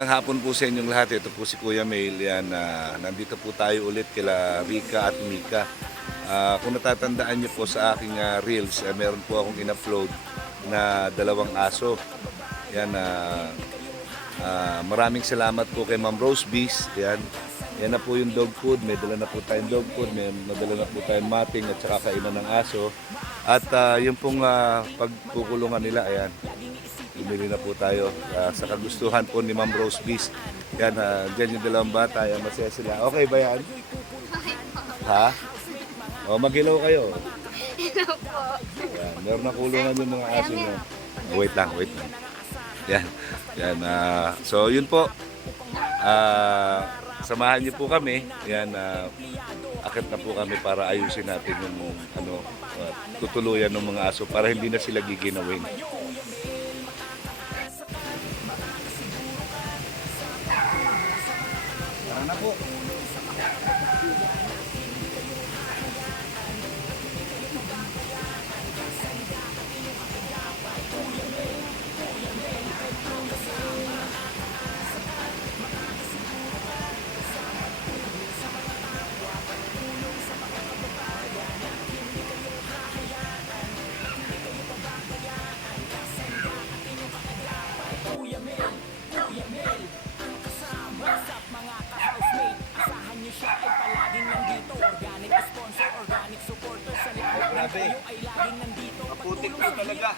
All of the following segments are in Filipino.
Ang hapon po sa inyong lahat, ito po si Kuya Mail. Yan, nandito po tayo ulit kila Rika at Mika. Kung natatandaan niyo po sa aking reels, meron po akong in-upload na dalawang aso. Yan, maraming salamat po kay Ma'am Rose Bees. Yan, yan na po yung dog food. May dala na po tayong dog food, may nadala na po tayong mating at saka kainan ng aso. At yung pong pagkukulungan nila, ayan. Bumili na po tayo sa kagustuhan po ni Ma'am Rose Bees. Yan, dyan yung dalawang bata. Yan, masaya sila. Okay ba yan? Ha? O, mag-ilaw kayo. Yan, meron na kulungan yung mga aso nyo. Wait lang. Yan. Yan, so, yun po. Samahan niyo po kami. Yan, akit na po kami para ayusin natin yung tutuluyan ng mga aso para hindi na sila giginawin. Tara na po. Grabe. Maputik po talaga.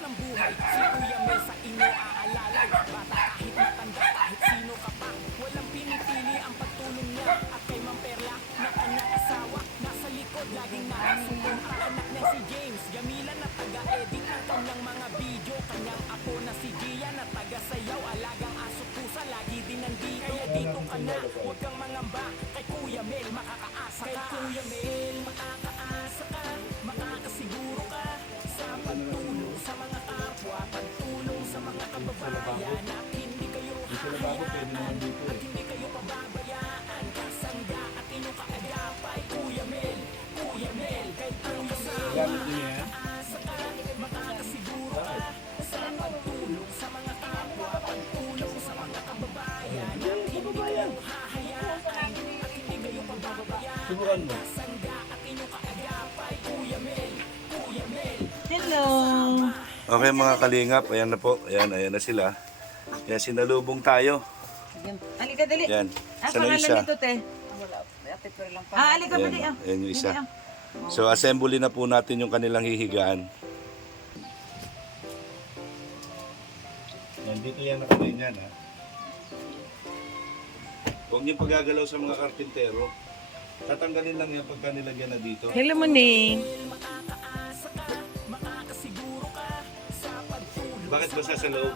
Laging nakasumbong ang anak niya si James Yamilan na taga-edit ng kanyang mga video. Kanyang apo na si Gia na taga-sayaw. Alagang aso pusa, lagi din nandito. Kaya dito ka na, huwag kang mangamba. Kay Kuya Mel, makakaasa ka. Kay Kuya Mel, makakaasa ka. Makakasiguro ka sa pagtulong sa mga kapwa, pagtulong sa mga kababayan. At hindi kayo hahayaan, at hindi kayo pababayaan. Kasangga at inyong kaagapay. Kuya Mel, kay Kuya Mel, makakaasa ka. Makakasiguro ka sa pagtulong sa mga kapwa, pagtulong sa mga kababayan. At hindi kayo hahayaan, at hindi kayo pababayaan. Kasangga at inyong kaagapay. Kuya Mel. Hello! Okay mga kalingap, ayan na po. Ayan na sila. Yan, sinalubong tayo. Halika, dali. Yan, Ang sana pangalan isa. nito, te? Halika, Ayan, dali. ayan yung isa. So, assembly na po natin yung kanilang hihigaan. Yan, dito yan nakalay niyan, ha. Huwag niyong paggagalaw sa mga karpintero. Tatanggalin lang yan pagka nilagyan na dito. Hello, Muning. Bakit basta sa loob?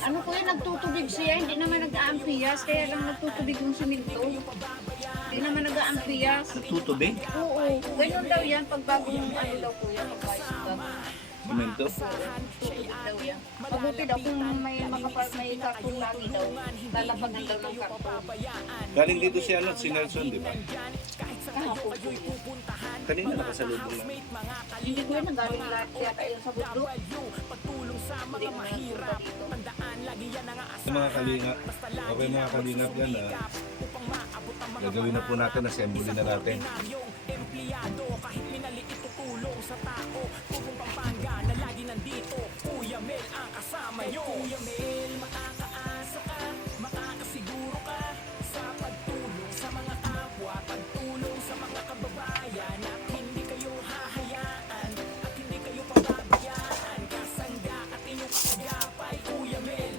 Ano po yun, nagtutubig siya, hindi naman nag-aampiyas, kaya lang nagtutubig yung simento. Hindi naman nag-aampiyas. Tutubig? Oo, ganun daw yan, pag bagong ano daw po yan, pag Semento? tubig daw yan. Mabuti daw kung may karton lagi daw, lalabagan daw ng karton. Galing dito si Nelson, di ba? Kahapon. Kanina nakasalubong lang. Hindi ko yun, nanggaling lahat yata yun sa bundok. Hindi ko na dito. Sa mga kalingap, okay mga kalingap yan, gagawin na po natin, assembly na natin. Kahit minaliit tutulong sa tao, tubong Pampanga na lagi nandito. Kuya Mel ang kasama nyo. Kuya Mel, makakaasa ka, makakasiguro ka sa pagtulong sa mga kapwa, pagtulong sa mga kababayan. At hindi kayo hahayaan, at hindi kayo pababayaan. Kasangga at inyong kaagapay. Kuya Mel,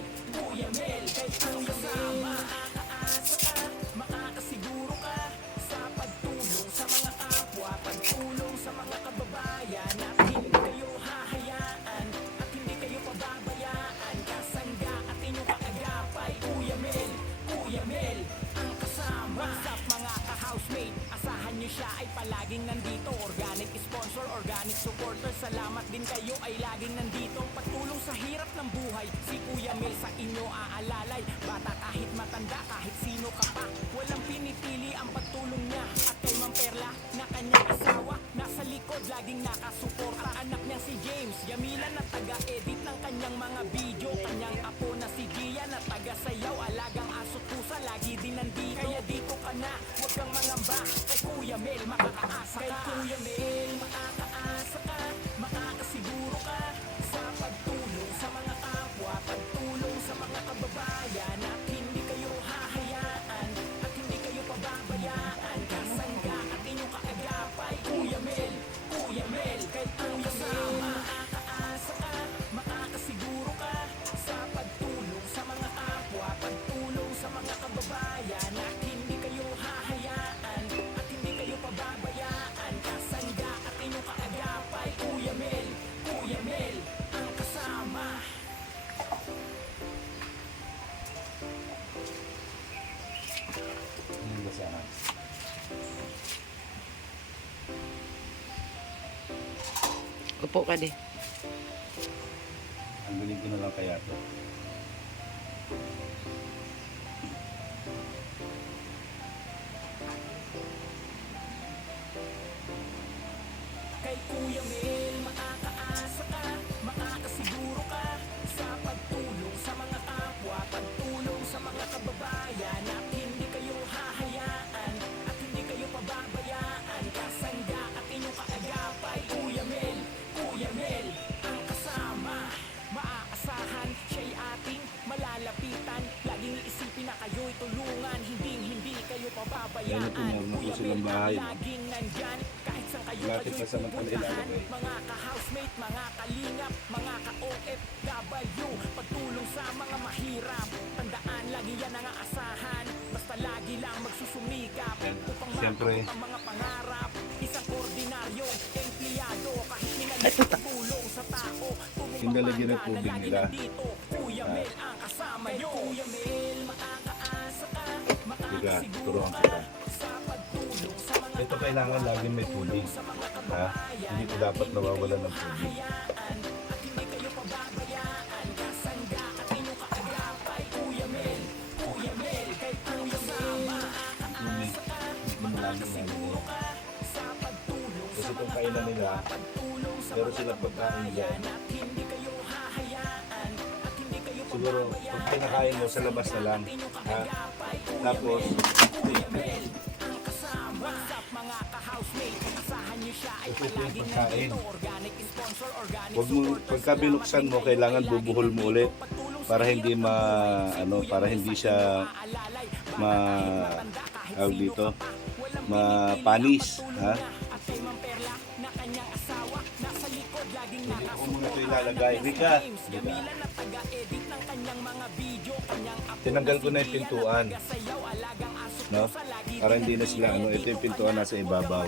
kay Kuya Mel, makakaasa ka, makakasiguro ka sa pagtulong sa mga kapwa, pagtulong sa mga kababayan. At hindi kayo hahayaan, at hindi kayo pababayaan. Kasangga at inyong kaagapay. Kuya Mel, ang kasama. What's up mga ka-housemate? Asahan nyo siya ay palaging nandito. Organic sponsor, organic supporter. Salamat din kayo ay laging nandito. Pagtulong sa hirap ng buhay, si Kuya Mel sa inyo aalalay. Bata kahit matanda, kahit sino ka pa, walang pinipili ang pagtulong niya. At kay Ma'am Perla na kanyang asawa, nasa likod laging nakasuporta. Anak niya si James, Yamila na taga-edit ng kanyang mga video. Kanyang apo na si Gia na taga-sayaw, alaga Mel, makakaasa ka. Kay Kuya Mel, makakaasa ka. Makakasiguro ka sa pagtulong sa mga kapwa, pagtulong sa mga kababayan, at hindi kayo hahayaan at hindi kayo pababayaan. Kasangga at inyong kaagapay, Kuya Mel, Kuya Mel, kay Kuya Mel, makakaasa ka, makakasiguro ka sa pagtulong sa mga kapwa, pagtulong sa mga kababayan, at hindi kayo hahayaan at hindi kayo pababayaan. Kasangga at inyong kaagapay, Kuya Mel, Kuya Mel, ang kasama. Ano ba sana? Upo ka di. Ang galing ko na lang kaya to. Kay Kuya Mel, makakaasa ka, makakasiguro ka sa pagtulong sa mga kapwa, pagtulong sa mga kababayan, at hindi kayo hahayaan at hindi kayo pababayaan. Kasangga at inyong kaagapay, Kuya Mel, Kuya Mel, ang kasama. Maaasahan, siya'y ating malalapitan. Laging iisipin na kayo'y tulungan, hindi kayo pababayaan. Yan ito, meron na po Kuya silang Mel, bahay, no? laging nandyan, kahit saan kayo Lapit pa sa kayo'y Manila pupuntahan. ilalagay. Mga ka-housemate, mga kalingap, mga ka-OFW, pagtulong sa mga mahirap. Tandaan, lagi yan ang aasahan. Basta lagi lang magsusumikap upang Siyempre. maabot ang mga pangarap. Isang ordinaryong empleyado, kahit minalitulong sa tao. Yung lalagyan ng tubig nila. Dito, Kuya Mel ang kasama nyo. Kuya Mel, makakaasa ka, Tiga, makakasiguro turuan ka kita. sa pagtulong sa mga Ito kailangan laging may tubig. Ha? Hindi ko dapat nawawalan ng tubig. hayaan at hindi kayo pababayaan. Kasangga at inyong kaagapay, Kuya Mel, Kuya Mel, kay Kuya Mel, makakaasa ka, makakasiguro ka sa pagtulong Kasi sa itong mga kainan nila, pagtulong sa meron mga silang pagkain dyan. at hindi kayo hahayaan at hindi kayo Siguro, pag pinakain mo, sa labas na lang. Ha? Tapos, Kuya Mel, ang kasama. Sa mga ka-housemate, asahan niyo siya ay ito yung palaging pagkain. nandito. Organic sponsor, organic Huwag mo, pagka binuksan mo, kailangan bubuhol mo ulit para hindi para hindi siya tawag dito, mapanis. Ha? at kay Ma'am Perla na kanyang asawa nasa likod laging Hindi ko nakasuot. muna ito ilalagay. Rika, Yamilan na taga-edit ng kanyang mga video, kanyang apo tinanggal ko na yung pintuan. sayaw, alagang aso No? Para hindi na sila, ito yung pintuan nasa ibabaw.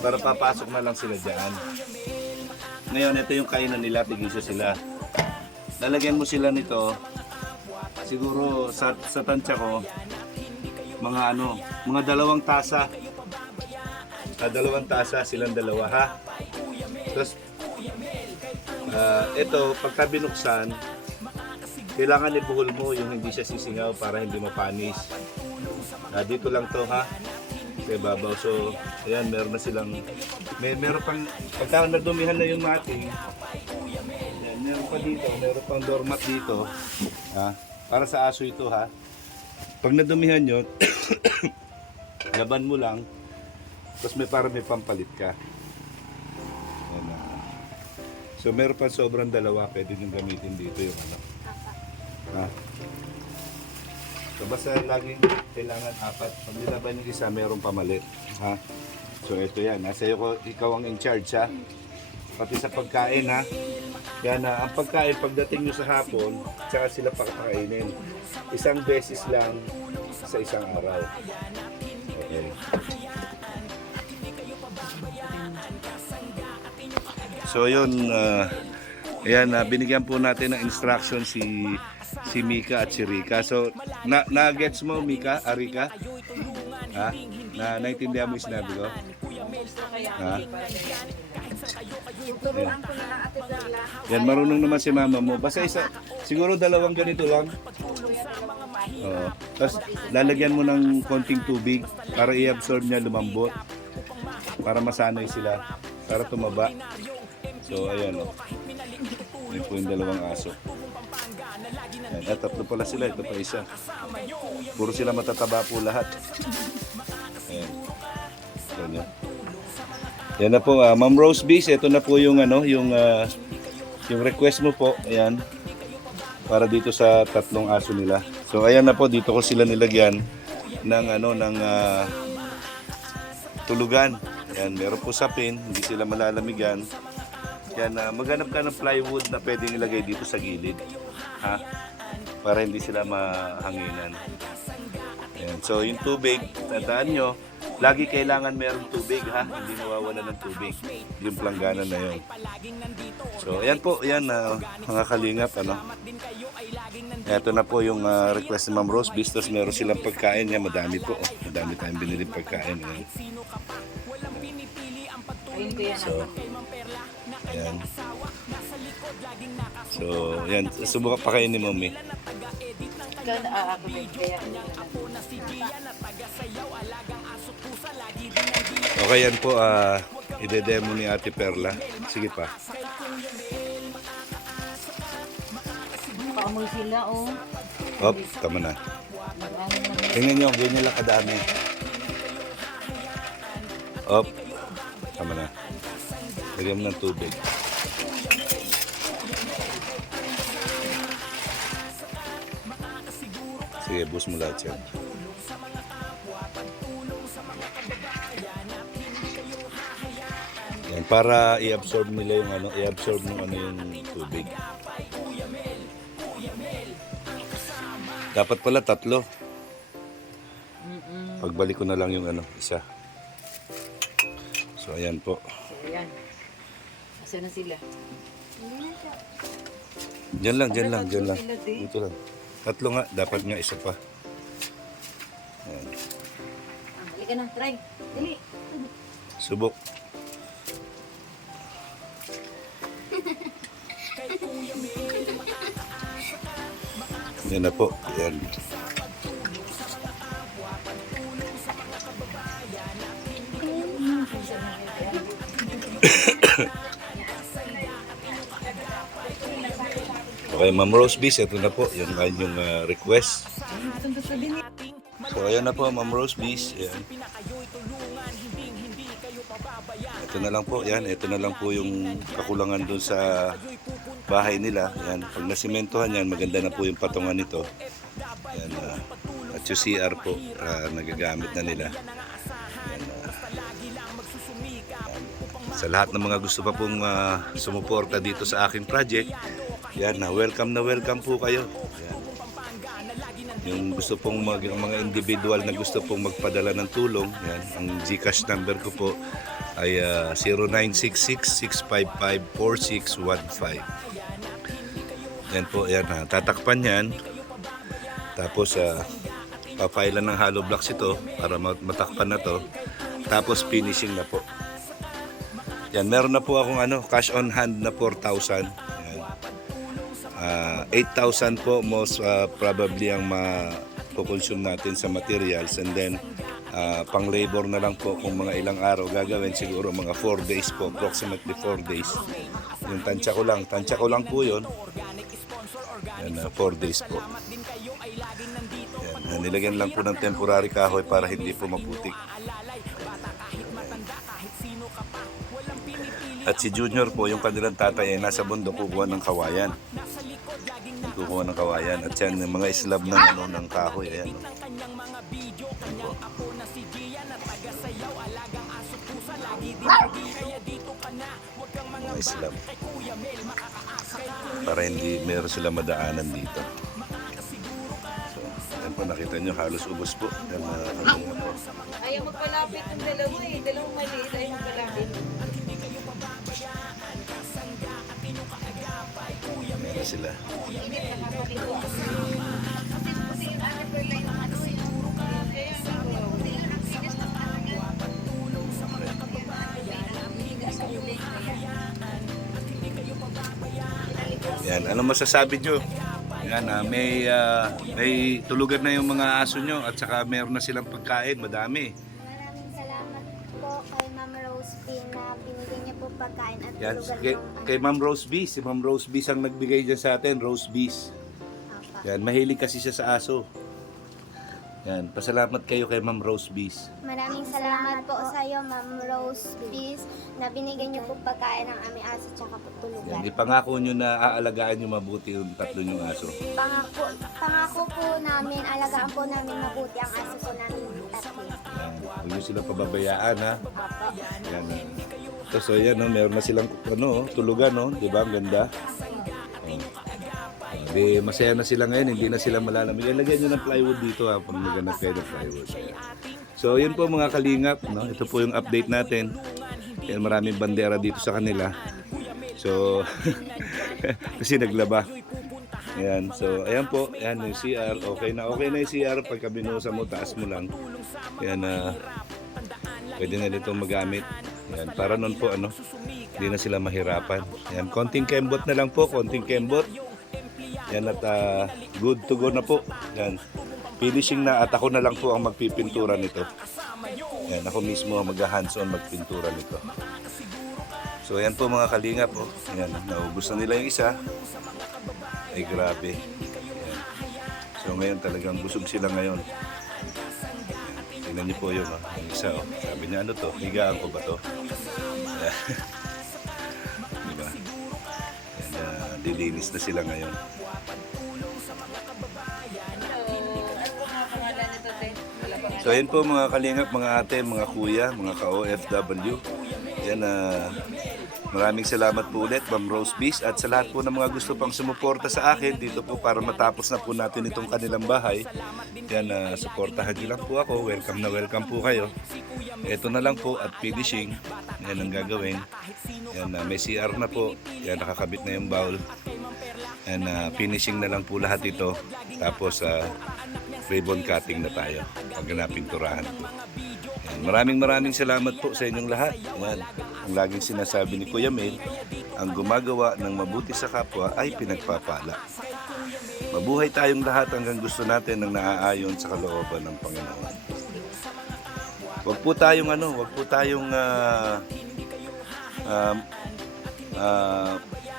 Para papasok na lang sila dyan. Ngayon, ito yung kainan nila, tigisa sila. Lalagyan mo sila nito, siguro sa tansya ko, mga 2 tasa. Dalawang tasa, silang dalawa, ha? Tapos, ito, pagka binuksan, kailangan ibuhol mo yung hindi siya sisingaw para hindi mapanis. Dito lang to, ha? Sa ibabaw. So, ayan, meron na silang, meron pang, pagka nadumihan na yung mating, ayan, meron pa dito, meron pang doormat dito, ha? Para sa aso ito, ha? Pag nadumihan yun, laban mo lang, tapos may pampalit ka. Ayan na. So, meron pa sobrang 2, pwede nyo gamitin dito yung ano. Ha? So basta laging kailangan 4. Pag nilaban yung isa, mayroong pamalit. Ha? So ito yan. Nasa iyo, ikaw ang in charge, ha? Pati sa pagkain, ha? Yan na, ang pagkain pagdating nyo sa hapon, tsaka sila pakakainin. 1 beses lang sa isang araw. Okay. So yun, ayan, binigyan po natin ng instruction si Mika at si Rika. So, na-gets mo, Mika, Rika? Ha? Naintindihan mo yung sinabi ko? Ha? Turuan ko na lang Ate Perla. Yan, marunong naman si mama mo. Basta siguro 2 ganito lang. Oo. Tapos, lalagyan mo ng konting tubig para i-absorb niya, lumambot. Para masanay sila. Para tumaba. So, ayan, o. Yan po yung 2 aso. Ayan, 3 pala sila. Ito pa isa. Puro sila matataba po lahat. Ayan. Yan, yan. Yan na po, Ma'am Rose Bees, ito na po yung ano, yung request mo po. Ayan. Para dito sa tatlong aso nila. So ayan na po, dito ko sila nilagyan ng tulugan. Ayan, meron po sapin, hindi sila malalamigan. Yan, maghanap ka ng plywood na pwedeng ilagay dito sa gilid. Ha? Para hindi sila mahanginan. Ayan. So yung tubig, tandaan nyo, lagi kailangan meron tubig, ha? Hindi mawawala ng tubig. Yung planggana na yun. So ayan po, ayan mga kalingap, ano. Ito na po yung request ni Ma'am Rose Bees. Tapos meron silang pagkain niya, madami po. Madami tayong binili pagkain. Ayan. Ayun ko yan. So, ayan. So, ayan. Subukan pa kayo ni Mommy. Ikaw na ako din. Kaya Okay, yan po. Ide-demo ni Ate Perla. Sige pa. paamoy sila, oh. Hop, tama na. Tingnan nyo, ganyan lang kadami. Hop, tama na. Lagyan mo ng tubig. Sige, bus mo lahat yan. Yan, para i-absorb nila yung ano, i-absorb ng ano yung tubig. Dapat pala 3. Pagbalik ko na lang yung ano, isa. So ayan po. So, ayan. Asa na sila? Diyan lang. Dito lang. 3 nga, dapat nga isa pa. Ayan. Halika na, try. Dali. Subok. Yan na po. Yan. Okay, Ma'am Rose Bees, ito na po yung inyong request. So, ayan na po, Ma'am Rose Bees. Ayan. Ito na lang po, yan. Ito na lang po yung kakulangan dun sa bahay nila. Yan. Pag nasimentohan yan, maganda na po yung patungan nito. Yan, at yung CR po, nagagamit na nila. Yan, sa lahat ng mga gusto pa pong sumuporta dito sa aking project, yan, welcome po kayo. Yan. Yung gusto pong mga individual na gusto pong magpadala ng tulong, yan, ang GCash number ko po ay 0966-655-4615. Yan po, yan, tatakpan yan. Tapos papailan ng hollow blocks ito para matakpan na to. Tapos finishing na po. Yan, meron na po akong cash on hand na 4,000. Yan. 8,000 po most probably ang mapoconsume natin sa materials, and then pang labor na lang po kung mga ilang araw gagawin, siguro mga 4 days po, approximately 4 days. Yung tansya ko lang po yun. Yan, 4 days po. Yan, nilagyan lang po ng temporary kahoy para hindi po maputik. At si Junior po, yung kanilang tatay ay nasa bundok kukuha ng kawayan. At yan, yung mga slab ng kahoy. Ayan, no? Mga slab. Para hindi meron sila madaanan dito. So, yan po, nakita nyo, halos ubos po. Yan, po. Ayaw magpalapit ng dalawa eh. Dalawang maliit ayaw magpalapit. Meron sila. Yan, ano masasabi nyo? Yan, may tulugan na yung mga aso nyo at saka meron na silang pagkain, madami. Maraming salamat po kay Ma'am Rose P na binigyan niya po pagkain at Yan, tulugan kay Ma'am Rose Bees. Si Ma'am Rose Bees ang nagbigay dyan sa atin, Rose Bees. Apa. Yan, mahilig kasi siya sa aso. Yan, pasalamat kayo kay Ma'am Rose Bees. Maraming salamat po sa iyo, Ma'am Rose Peace, na binigyan niyo po pagkain ng aming aso tsaka po Yan, tulugan. ipangako nyo na aalagaan nyo mabuti yung tatlo nyong aso. Pangako po namin, alagaan po namin mabuti ang aso po namin tatlo. Yan, huwag nyo silang pababayaan ha. Opo. Yan. So yan, no, meron na silang tulugan, no? Di ba? Ang ganda. Di, masaya na sila ngayon, hindi na sila malalamig. Lagyan nyo ng plywood dito ha, pag naganap kayo ng plywood. Ayan. So yun po mga kalingap, no? Ito po yung update natin. Yan, maraming bandera dito sa kanila. So, kasi naglaba. Ayan, so ayan po, ayan yung CR. Okay na yung CR. Pagka binuhusan mo, taas mo lang. Ayan, pwede na dito magamit. Ayan, para nun po, hindi na sila mahirapan. Ayan, konting kembot na lang po, konting kembot. Yan at good to go na po. Yan. Finishing na at ako na lang po ang magpipintura nito. Yan, ako mismo ang mag-hands-on magpintura nito. So yan po mga kalingap po. Yan, naubos na nila yung isa. Ay grabe. Yan. So ngayon talagang busog sila ngayon. Yan. Tingnan niyo po yun. Yung isa, sabi niya, ano to? Higaan ko ba to? Yan. Diba? Yan, dilinis na sila ngayon. So ayun po mga kalingap, mga ate, mga kuya, mga ka-OFW. Yan, maraming salamat po ulit Ma'am Rose Bees at sa lahat po ng mga gusto pang sumuporta sa akin dito po para matapos na po natin itong kanilang bahay. Yan, suportahan niyo lang po ako. Welcome na welcome po kayo. Ito na lang po at finishing. Yan ang gagawin. Yan, may CR na po. Yan, nakakabit na yung bowl. And finishing na lang po lahat ito. Tapos ribbon cutting na tayo. Pag napinturahan po. Yan, maraming salamat po sa inyong lahat. Yan, ang laging sinasabi ni Kuya Mel, ang gumagawa ng mabuti sa kapwa ay pinagpapala. Mabuhay tayong lahat hanggang gusto natin ng naaayon sa kalooban ng Panginoon. Wag po tayong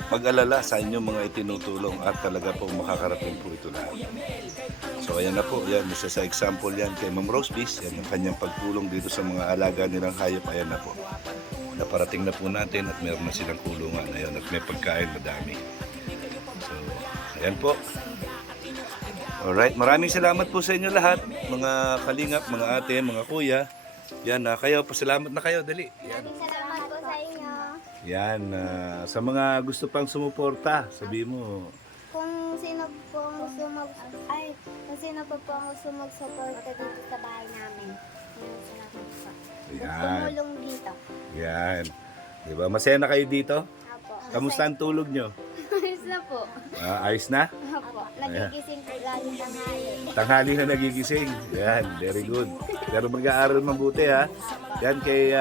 mag-alala sa inyong mga itinutulong at talaga po makakarating po ito lahat. So ayan na po, yan, isa sa example yan kay Ma'am Rose Bees, yan yung kanyang pagtulong dito sa mga alaga nilang hayop, ayan na po. Naparating na po natin at meron na silang kulungan ayan, at may pagkain madami. So, ayan po. Alright, maraming salamat po sa inyo lahat, mga kalingap, mga ate, mga kuya. Yan, kayo, pasalamat na kayo, dali. Yan. Maraming salamat po sa inyo. Yan, sa mga gusto pang sumuporta, sabi mo. Kung sino po ang gusto mag-suporta dito sa bahay namin. Maraming salamat po. Yan. Tumulong dito. Yan. Diba, masaya na kayo dito? Apo. Kamusta ang tulog nyo? Ayos na po. Ayos na? Apo. Nagigising po lagi tanghali. Tanghali na nagigising. Yan, very good. Pero mag-aaral mabuti ha. Yan kay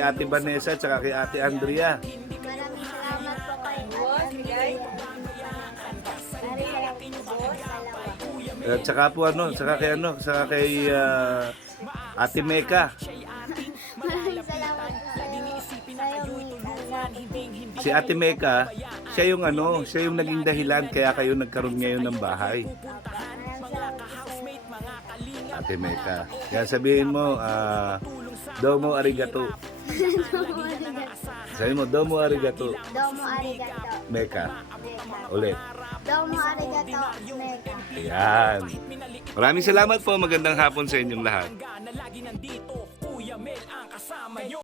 Ate Vanessa at kay Ate Andrea. Maraming salamat po kay Andrea. Maraming salamat po sa dalawa. At saka po saka kay Ate Meka. Maraming salamat po sa'yo, Mika. Si Ate Meka, siya yung naging dahilan kaya kayo nagkaroon ngayon ng bahay. Maraming salamat po sa'yo. Ate Meka. Kaya sabihin mo, domo arigato. Sabihin mo, domo arigato. Domo arigato. Meka. Meka. Ulit. Domo arigato. Meka. Ayan. Maraming salamat po. Magandang hapon sa inyong lahat. na lagi nandito